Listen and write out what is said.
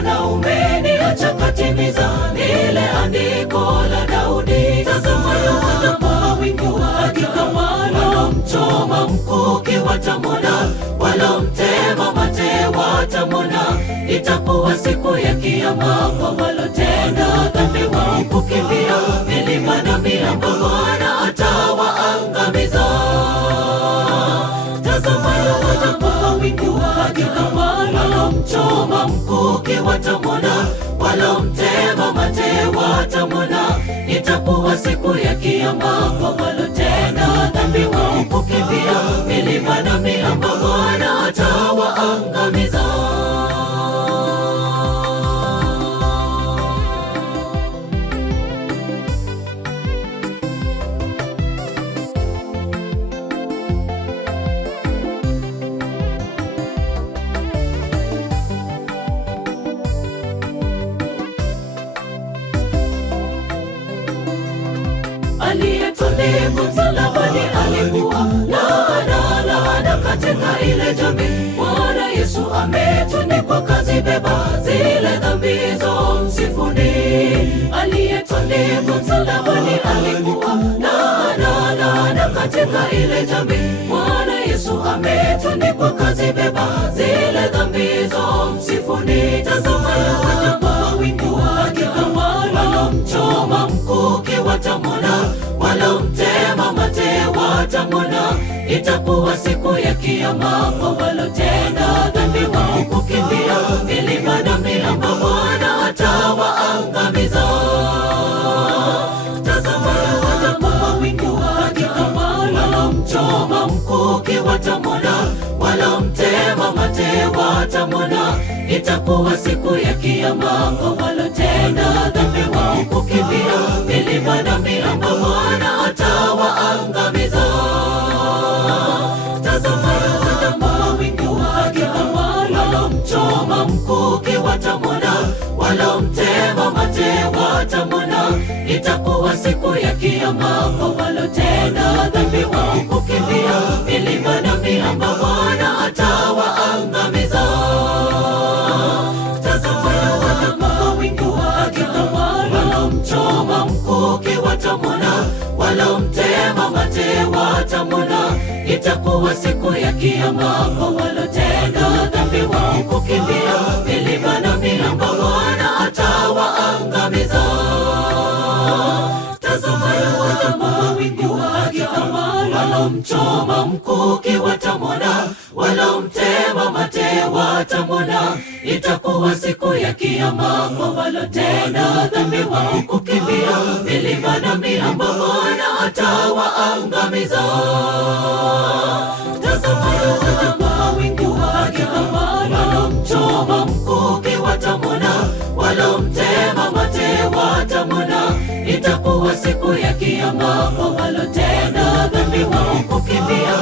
mbona umeniacha katimiza lile andiko la Daudi? Tazama yuaja kwa mawingu, hakika wanaomchoma mkuki watamwona, wanaomtema mate watamwona. Itakuwa siku ya Kiyama kwa walotenda dhambi, wao kukimbia milima na miamba, Bwana atawaangamiza. Tazama yuaja kwa mawingu, hakika wanaomchoma mkuki watamwona, wanaomtema mate watamwona. Itakuwa siku ya Kiyama kwa walotenda dhambi, wao kukimbia milima na miamba, Bwana atawaangamiza. Aliyetundikwa msalabani alikuwa laana katika ile jamii. Bwana Yesu ametundikwa, kazibeba zile dhambi zo, msifuni. Aliyetundikwa msalabani alikuwa laana katika ile jamii. Bwana Yesu ametundikwa, kazibeba zile dhambi zo, msifuni. Tazama yuaja kwa mawingu, hakika wanaomchoma mkuki watamwona, wanaomtema mate watamwona. Itakuwa siku ya Kiyama kwa walotenda dhambi, wao kukimbia milima na miamba, Bwana atawaangamiza. Tazama yuaja kwa mawingu, hakika wanaomchoma mkuki watamwona, wanaomtema mate watamwona. Itakuwa siku ya Kiyama kwa walotenda dhambi, wao kukimbia milima na miamba, Bwana atawaangamiza. Tazama yuaja kwa mawingu, hakika wanaomchoma mkuki watamwona, wanaomtema mate watamwona. Itakuwa siku ya Kiyama kwa walotenda dhambi, wao kukimbia milima na miamba, Bwana atawaangamiza. Tazama yuaja kwa mawingu, hakika wanaomchoma mkuki watamwona, wanaomtema mate watamwona. Itakuwa siku ya Kiyama kwa walotenda dhambi, wao kukimbia milima na miamba, Bwana atawaangamiza. Tazama yuaja kwa mawingu, hakika wanaomchoma mkuki watamwona, wanaomtema mate watamwona. Itakuwa siku ya Kiyama kwa walotenda dhambi, wao kukimbia milima na miamba, Bwana atawaangamiza. Tazama yuaja kwa mawingu, hakika wanaomchoma mkuki watamwona, wanaomtema mate watamwona. Itakuwa siku ya Kiyama kwa walotenda dhambi, wao kukimbia